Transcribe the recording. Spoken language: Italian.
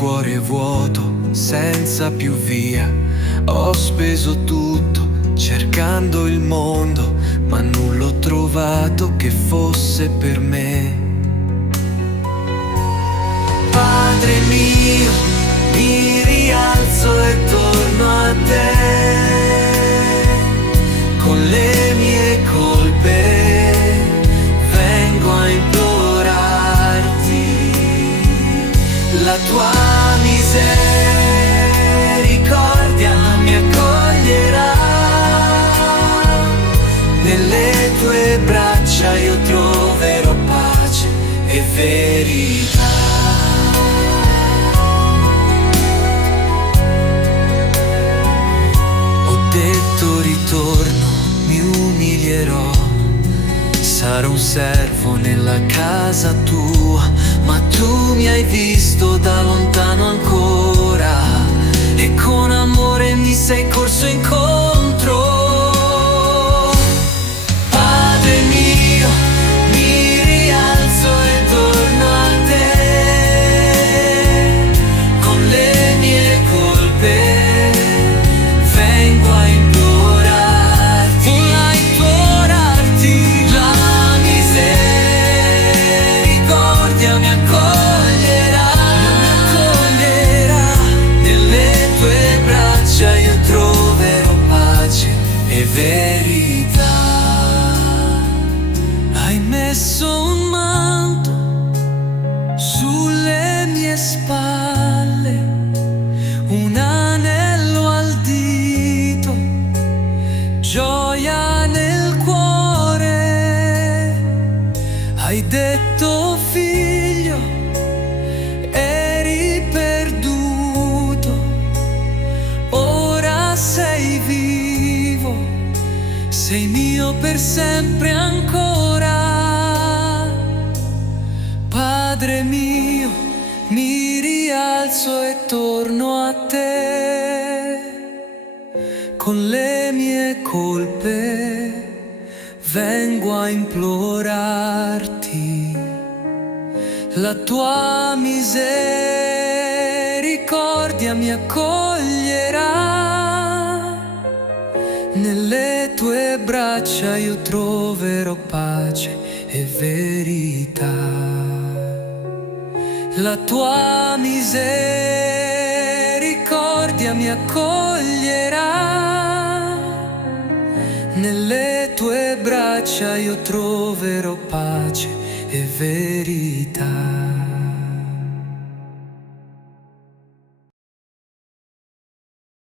cuore vuoto, senza più via. Ho speso tutto cercando il mondo, ma nulla ho trovato che fosse per me. Padre mio, mi rialzo e torno a te, con le mie colpe vengo a implorarti. La tua misericordia mi accoglierà, nelle tue braccia io troverò pace e verità. Ritorno, mi umilierò, sarò un servo nella casa tua, ma tu mi hai visto da lontano ancora e con amore mi sei corso incontro. Padre mio, mi rialzo e torno a te, con le mie colpe verità. Hai messo un manto sulle mie spalle, un anello al dito, gioia nel cuore. Hai detto figlio, eri perduto, ora sei vivo, sei mio per sempre ancora. Padre mio, mi rialzo e torno a te, con le mie colpe vengo a implorarti. La tua misericordia mi accoglierà, nelle tue braccia io troverò pace e verità. La tua misericordia mi accoglierà, nelle tue braccia io troverò pace e verità.